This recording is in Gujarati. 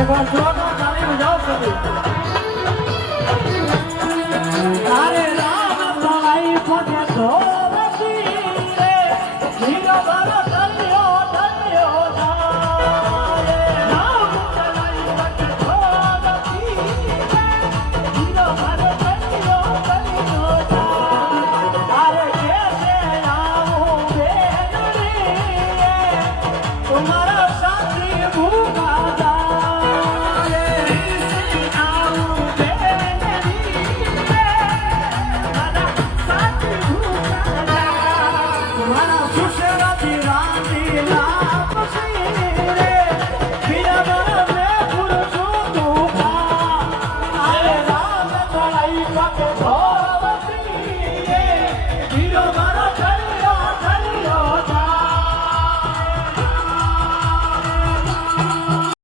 એકવાર જોરનો તાળી બજાવો સભી. તારે રામ સવાઈ પગે ધોરતી રે ધીરો ભરો ધન્યો ધન્યો તારે રામ સવાઈ પગે ધોરતી રે ધીરો ભરો ધન્યો ધન્યો તારે કે આવું બેન રે તમારા